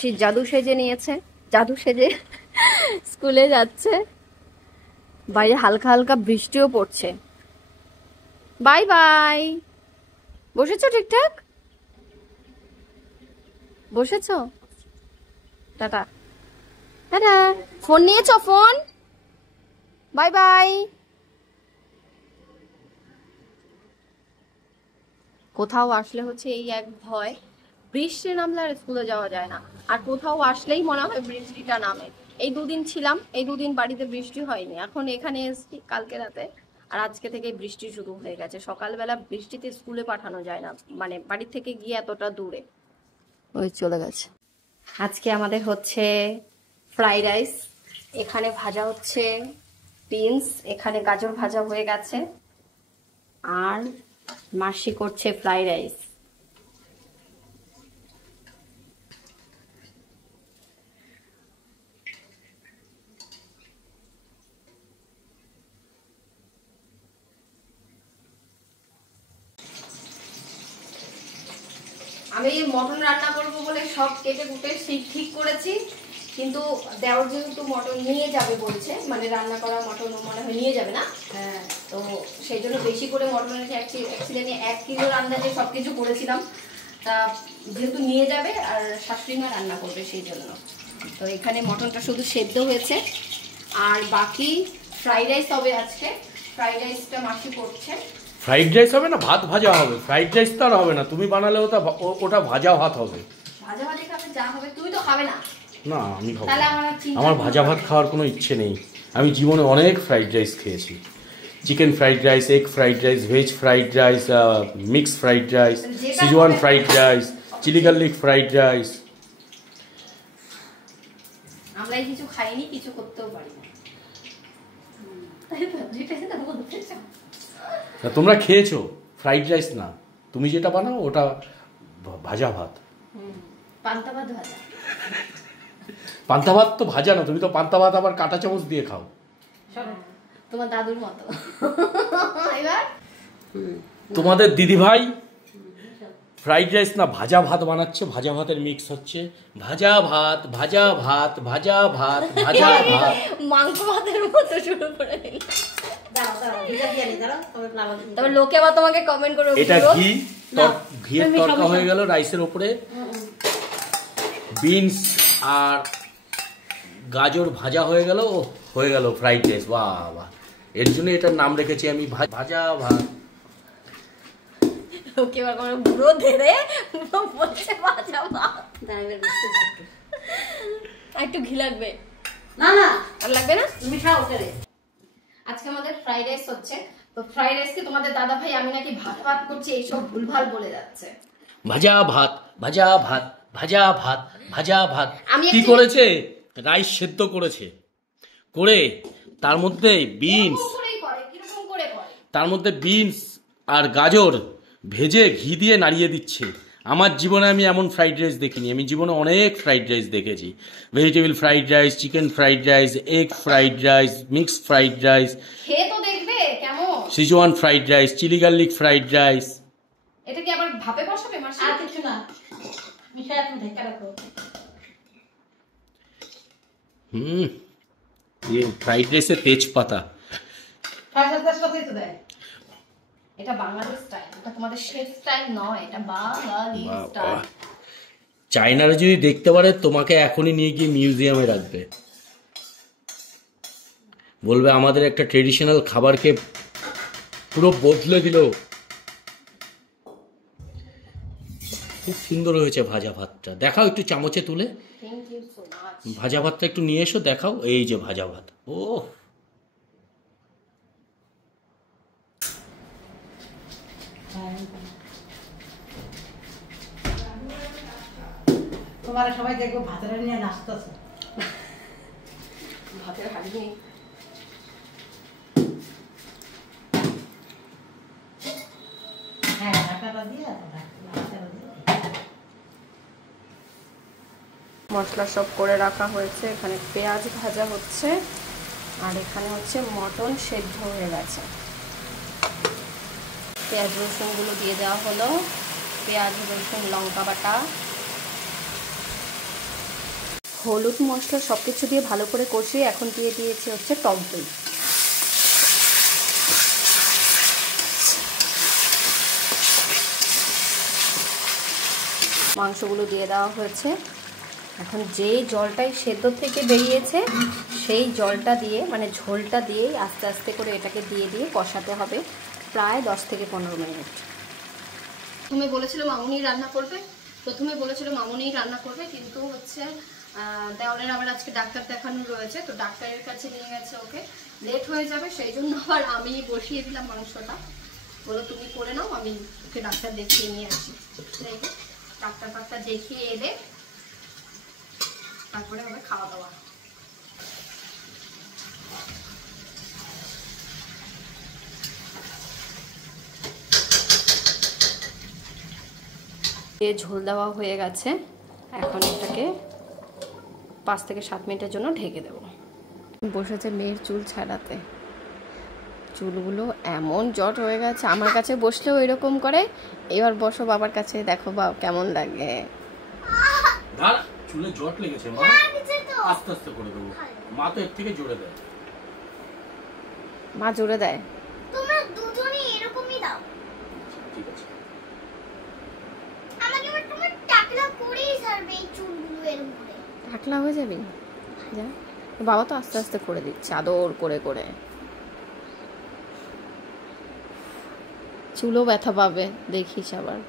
সে জাদু সেজে নিয়েছে, জাদু সেজে স্কুলে যাচ্ছে। বাইরে হালকা হালকা বৃষ্টিও পড়ছে। By bye. বসেছো ঠিকঠাক? বসেছো? টাটা। টাটা। ফোন নিয়েছো? ফোন। Bye bye. কোথাও আসলে হচ্ছে এই এক ভয়, বৃষ্টি নামলে আর স্কুলে যাওয়া যায় না। আর কোথাও আসলেই মনে হয় বৃষ্টিটা নামে। এই দুদিন ছিলাম, এই দুদিন বাড়িতে বৃষ্টি হয়নি, এখন এখানে এসেছি কালকে রাতে, আর আজকে থেকে বৃষ্টি শুরু হয়ে গেছে। সকালবেলা বৃষ্টিতে স্কুলে পাঠানো যায় না, মানে বাড়ি থেকে গিয়ে এতটা দূরে। ওই চলে গেছে। আজকে আমাদের হচ্ছে ফ্রাইড রাইস, এখানে ভাজা হচ্ছে বিনস, এখানে গাজর ভাজা হয়ে গেছে, আর মাসি করছে ফ্রাইড রাইস। আমি মটন রান্না করব বলে সব কেটে কুটে ঠিক করেছি, কিন্তু দেওয়ার যেহেতু মটন নিয়ে যাবে বলছে, মানে রান্না করা মটন মনে হয় নিয়ে যাবে না। হ্যাঁ, তো সেই জন্য বেশি করে মটন এনেছে। অ্যাকচুয়ালি আমি 1 কিলোর আন্দাজে সব কিছু করেছিলাম, তা যেহেতু নিয়ে যাবে আর শাশুড়ি মা রান্না করবে সেই জন্য। তো এখানে মটনটা শুধু সেদ্ধ হয়েছে, আর বাকি ফ্রাইড রাইস হবে আজকে। ফ্রাইড রাইসটা মাসি করছে। ফ্রাইড রাইস হবে না, ভাত ভাজা হবে। ফ্রাইড রাইস তো আর হবে না, তুমি বানালে ওটা ভাজা ভাত হবে। ভাজা ভাত খাবে যা হবে, তুমি তো খাবে না। না, আমি খাবো। তাহলে আমার ভাজা ভাত খাওয়ার কোনো ইচ্ছে নেই। আমি জীবনে অনেক ফ্রাইড রাইস খেয়েছি। Chicken fried rice, egg fried rice, veg fried rice, mix fried rice, Schezwan fried rice, chilli garlic fried rice. আমরাই কিছু খাইনি, কিছু করতেও পারি না। তোমরা খেয়েছো ফ্রাইড রাইস না, তুমি যেটা বানাও ওটা ভাজা ভাত। পান্তা ভাত ভাজা। পান্তা ভাত তো ভাজা না, তুমি তো পান্তা ভাত আবার কাঁটা চামচ দিয়ে খাও, তোমার দাদুর মতো। এবার তোমাদের দিদি ভাই ফ্রাইড রাইস না ভাজা ভাত বানাচ্ছে, ভাজা ভাতের মিক্স হচ্ছে। ভাজা ভাত, ভাজা ভাত, ভাজা ভাত, ভাজা ভাত, মাংস ভাতের মতো শুরু করে দিল। তবে লোকে আবার তোমাকে কমেন্ট করে, এটা ঘিয়ের তরকা হয়ে গেল রাইসের উপরে। বিনস আর গাজর ভাজা হয়ে গেল, হয়ে গেল ফ্রাইড রাইস। বাহ বাহ, এর জন্য এটার নাম রেখেছি আমি ভাজা ভাত। লোকে আবার কোনো বুড়ো ধরে বলছে ভাজা ভাত। একটু ঘি লাগবে? না না, আর লাগবে না, তুমি খাও করে। আজকে আমাদের ফ্রাইড রাইস হচ্ছে। তো ফ্রাইড রাইসকে তোমাদের দাদা ভাই আমি নাকি ভাত ভাত করছি এইসব ভুলভাল বলে যাচ্ছে। ভাজা ভাত, ভাজা ভাত, ভাজা ভাত, ভাজা ভাত। কি করেছে? রাইস সেদ্ধ করেছে, করে তার মধ্যে বিনস, তার মধ্যে বিনস আর গাজর ভেজে ঘি দিয়ে নাড়িয়ে দিচ্ছে। আমার জীবনে আমি এমন ফ্রাইড রাইস দেখিনি। আমি জীবনে অনেক ফ্রাইড রাইস দেখেছি। Vegetable fried rice, chicken fried rice, egg fried rice, mixed fried rice, খেয়ে তো দেখবে কেমন, Schezwan fried rice, chilli garlic fried rice. এটা কি আবার ভাপে বসাবে মাসি? আর কিছু না, মিশায় তুমি ঢেকে রাখো। ये ফ্রাইড রাইসে তেজপাতা। এটা বাঙালি স্টাইল, এটা তোমাদের শেফ স্টাইল নয়, এটা বাঙালি স্টাইল। চায়নারা যদি দেখতে পারে তোমাকে এখনই নিয়ে গিয়ে মিউজিয়ামে রাখবে, বলবে আমাদের একটা ট্রেডিশনাল খাবারকে পুরো বদলে দিল। খুব সুন্দর হয়েছে ভাজা ভাতটা, দেখাও একটু চামচে তুলে। ভাজা ভাতটা একটু নিয়ে এসো, দেখাও। এই যে ভাজা ভাত, ও তোমার সবাই দেখবো ভাতের নিয়ে নাচতেছে। ভাতের হাড়ি নেই। হ্যাঁ, ঢাকাটা দিয়ে মশলা সব করে রাখা হয়েছে। এখানে পেঁয়াজ ভাজা হচ্ছে, আর এখানে হচ্ছে মটন সেদ্ধ হয়ে গেছে। পেঁয়াজ রসুনগুলো দিয়ে দেওয়া হলো, পেঁয়াজ রসুন লঙ্কা বাটা, হলুদ মশলা সব কিছু দিয়ে ভালো করে কষিয়ে এখন দিয়ে দিয়েছি হচ্ছে টক দই। মাংসগুলো দিয়ে দেওয়া হয়েছে। এখন যেই জলটাই সেদ্ধ থেকে বেরিয়েছে সেই জলটা দিয়ে মানে ঝোলটা দিয়েই আস্তে আস্তে করে এটাকে দিয়ে দিয়ে কষাতে হবে প্রায় 10 থেকে 15 মিনিট। প্রথমে বলেছিল মামুনি রান্না করবে কিন্তু হচ্ছে দেওয়ালের আবার আজকে ডাক্তার দেখানো রয়েছে, তো ডাক্তারের কাছে নিয়ে গেছে, ওকে লেট হয়ে যাবে, সেই জন্য আবার আমি বসিয়ে দিলাম মাংসটা। বলো তুমি করে নাও, আমি ওকে ডাক্তার দেখিয়ে নিয়ে আসি। ডাক্তার দেখিয়ে এলে তারপরে হবে খাওয়া দাওয়া। ঝোল দেওয়া হয়ে গেছে, এখন এটাকে 5 থেকে 7 মিনিটের জন্য ঢেকে দেব। বসেছে মেয়ের চুল ছাড়াতে, চুলগুলো এমন জট হয়ে গেছে, আমার কাছে বসলেও এরকম করে। এবার বসো বাবার কাছে, দেখো বাবা কেমন লাগে। চুলে জট লেগেছে মা, আস্তে আস্তে করে দেবো। মা তো এর থেকে জোরে দেয়। মা জোরে দেয়, তোমরা দুজনেই এরকমই দাও। ঠিক আছে, আমাকে এবার তোমরা টাকলা করেই ছাড়বে এই চুলগুলো এর উপরে। টাকলা হয়ে যাবি যা। বাবা তো আস্তে আস্তে করে দিচ্ছে আদর করে করে। চুলও ব্যথা পাবে দেখিস আবার।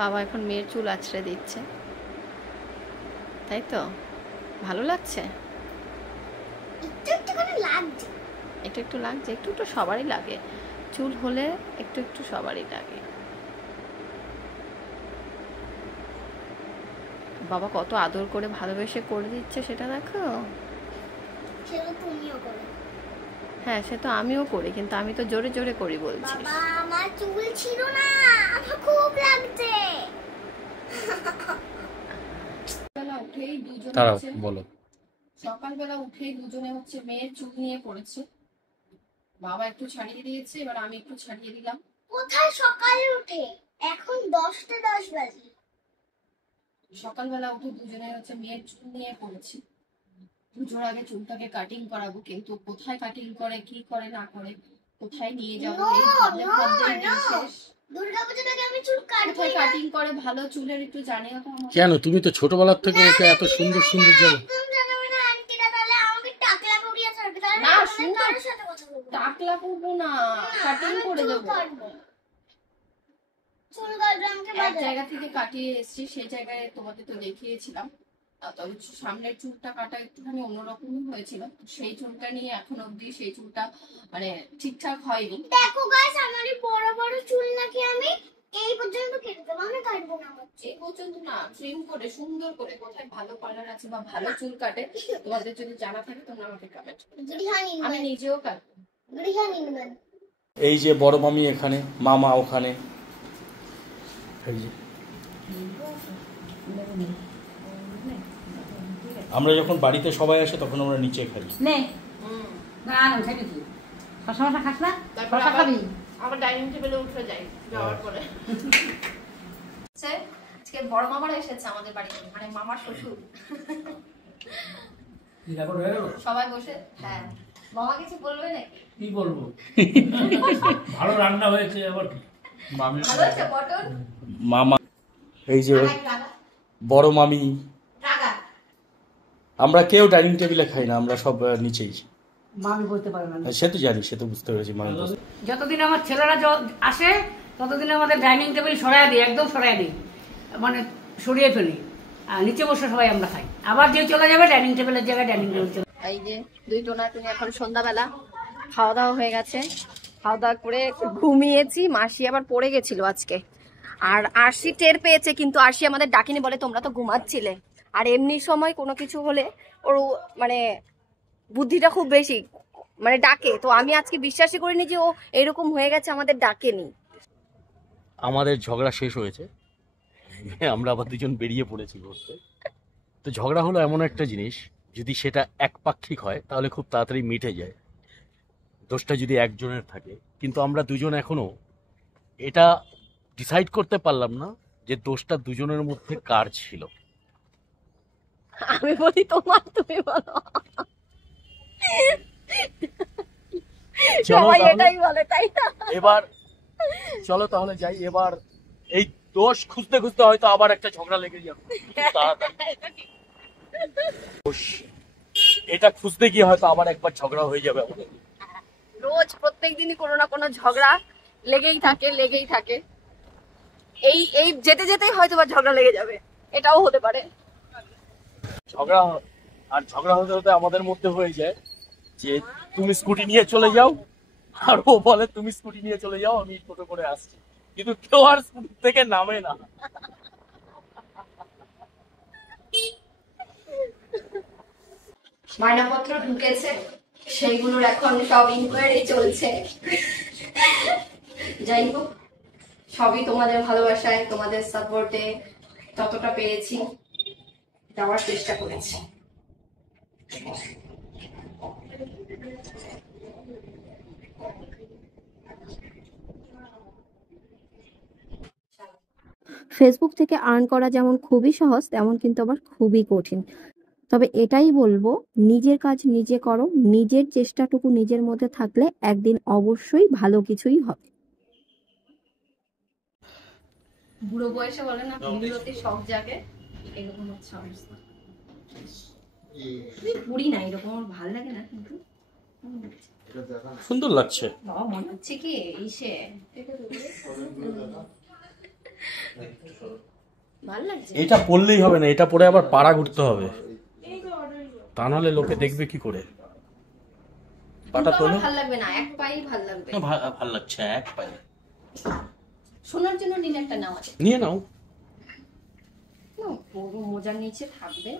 বাবা এখন মেয়ের চুল আছড়ে দিচ্ছে, তাই তো ভালো লাগছে? একটু একটু করে লাগছে। একটু একটু লাগছে, একটু একটু সবারই লাগে, চুল হলে একটু একটু সবারই লাগে। বাবা কত আদর করে ভালোবেসে করে দিচ্ছে সেটা দেখো। সেটা তুমিও করো। হ্যাঁ সে তো আমিও করি, কিন্তু আমি তো জোরে জোরে করি বলছি। বাবা আমার চুল ছিল না, আমার খুব লাগছে। বলো। সকালবেলা উঠেই দুজনে হচ্ছে মেয়ের চুল নিয়ে পড়েছে। বাবা একটু ছাড়িয়ে দিয়েছে, এবার আমি একটু ছাড়িয়ে দিলাম। কোথায় সকালে উঠে, এখন 10:10 বাজে। সকালবেলা উঠে দুজনে হচ্ছে মেয়ের চুল নিয়ে পড়েছি। পুজোর আগে চুলটাকে কাটিং করাবো, কিন্তু কোথায় কাটিং করে কি করে না করে কোথায় নিয়ে যাবো এই ভাবতে ভাবতেই দিন শেষ। দুর্গাপূজাটাকে আমি চুল কাটবো। কোথায় কাটিং করে ভালো চুলের একটু জানিও তো আমাকে। কেন তুমি তো ছোটবেলার থেকে ওকে এত সুন্দর সুন্দর যাবে। একদম জানাবে না আন্টিরা, তাহলে আমাকে টাকলা করিয়ে ছাড়বে। তাহলে না, আমি সুন্দর। কারোর সাথে কথা বলবো না। টাকলা করবো না, কাটিং আমি করে চুল দেবো। কাটবো। চুল কাটবো আমাকে এক বাজারে। জায়গা থেকে কাটিয়ে এসেছি, সেই জায়গায় তোমাকে তো দেখিয়েছিলাম। তবে সামনের চুলটা কাটা একটুখানি অন্যরকমই হয়েছিল, সেই চুলটা নিয়ে এখন অব্দি সেই চুলটা মানে ঠিকঠাক হয়নি। দেখো গাইস, আমার এই বড় বড় চুল নাকি আমি এই পর্যন্ত কেটে দেবো, আমি কাটবো না। আমার এই পর্যন্ত না, ট্রিম করে সুন্দর করে কোথায় ভালো পার্লার আছে বা ভালো চুল কাটে তোমাদের যদি জানা থাকে তোমরা আমাকে কমেন্ট করো। গৃহাণী আমি নিজেও কাটবো। গৃহাণী নয়। এই যে বড় মামি এখানে, মামা ওখানে। এই যে আমরা যখন বাড়িতে সবাই আসে তখন আমরা নিচে খাই। নে না না খাই নাকি শশা খাস না? তারপর শশা খাবি? আবার ডাইনিং টেবিলে উঠে যাই যাওয়ার পরে। আজকে বড় মামারা এসেছে আমাদের বাড়িতে, মানে মামার শ্বশুর। সবাই বসে, হ্যাঁ মামা কিছু বলবে নাকি? কি বলবো, ভালো রান্না হয়েছে। আবার মামি ভালো আছে পটল। মামা এই যে রাগা বড় মামি। রাগা আমরা কেউ ডাইনিং টেবিলে খাই না, আমরা সব নিচেই। মামি বলতে পারবে না। সে তো জানি, সে তো বুঝতে পেরেছি মামি। যতদিন আমার ছেলেরা আসে ততদিন আমাদের ডাইনিং টেবিল সরাই দিই, একদম সরাই দিই, মানে সরিয়ে ফেলি, আর নিচে বসে সবাই আমরা খাই। আবার যে চলে যাবে ডাইনিং টেবিলের জায়গায় ডাইনিং টেবিল চলে। এই যে দুই টোনা তুমি এখন সন্ধ্যাবেলা খাওয়া দাওয়া হয়ে গেছে, খাওয়া দাওয়া করে ঘুমিয়েছি। মাসি আবার পড়ে গেছিল আজকে, আর আরশি টের পেয়েছে, কিন্তু আরশি আমাদের ডাকিনি, বলে তোমরা তো ঘুমাচ্ছিলে। আর এমনি সময় কোনো কিছু হলে ওর মানে বুদ্ধিটা খুব বেশি, মানে ডাকে। তো আমি আজকে বিশ্বাসই করিনি যে ও এরকম হয়ে গেছে, আমাদের ডাকেনি। আমাদের ঝগড়া শেষ হয়েছে, আমরা আবার দুজন বেরিয়ে পড়েছি ঘুরতে। তো ঝগড়া হলো এমন একটা জিনিস, যদি সেটা একপাক্ষিক হয় তাহলে খুব তাড়াতাড়ি মিটে যায়, দোষটা যদি একজনের থাকে। কিন্তু আমরা দুজন এখনো এটা ডিসাইড করতে পারলাম না যে দোষটা দুজনের মধ্যে কার ছিল। আমি বলি তোমার, তুমি বলো। চলো সবাই তাহলে। এটাই বলে, তাই না? এবার চলো তাহলে যাই। এবার এই দোষ খুঁজতে খুঁজতে হয়তো আবার একটা ঝগড়া লেগে যাবে। তাড়াতাড়ি। দোষ, এটা খুঁজতে গিয়ে হয়তো আবার একবার ঝগড়া হয়ে যাবে আমাদের। রোজ প্রত্যেক দিনই কোনো না কোনো ঝগড়া লেগেই থাকে। এই যেতে যেতেই হয়তো বা ঝগড়া লেগে যাবে, এটাও হতে পারে। ঝগড়া হতে হতে আমাদের মধ্যে হয়ে যায় যে তুমি স্কুটি নিয়ে চলে যাও, আর ও বলে তুমি স্কুটি নিয়ে চলে যাও, আমি টোটো করে আসছি, কিন্তু কেউ আর স্কুটি থেকে নামে না। ময়নাপত্র ঢুকেছে, সেইগুলোর এখন সব ইনকোয়ারি চলছে। যাই হোক, সবই তোমাদের ভালোবাসায়, তোমাদের সাপোর্টে ততটা পেরেছি, যাওয়ার চেষ্টা করেছি। ফেসবুক থেকে আর্ন করা যেমন খুবই সহজ, তেমন কিন্তু আবার খুবই কঠিন। তবে এটাই বলবো, নিজের কাজ নিজে করো, নিজের চেষ্টাটুকু নিজের মধ্যে থাকলে একদিন অবশ্যই ভালো কিছুই হবে। বুড়ো বয়সে বলে না বিরতি শখ জাগে, এরকম হচ্ছে অবস্থা। বুড়ি না, এরকম আমার ভালো লাগে না, কিন্তু সুন্দর লাগছে। মনে হচ্ছে কি ইসে ভালো লাগছে। এটা পড়লেই হবে না, এটা পরে আবার পাড়া ঘুরতে হবে, তা নাহলে লোকে দেখবে কি করে। পাটা তোলো। ভালো লাগবে না, এক পাই ভালো লাগবে। ভাল লাগছে এক পায়ে। শোনার জন্য নিলে একটা নাও আছে, নিয়ে নাও। পুরো মোজার নিচে থাকবে।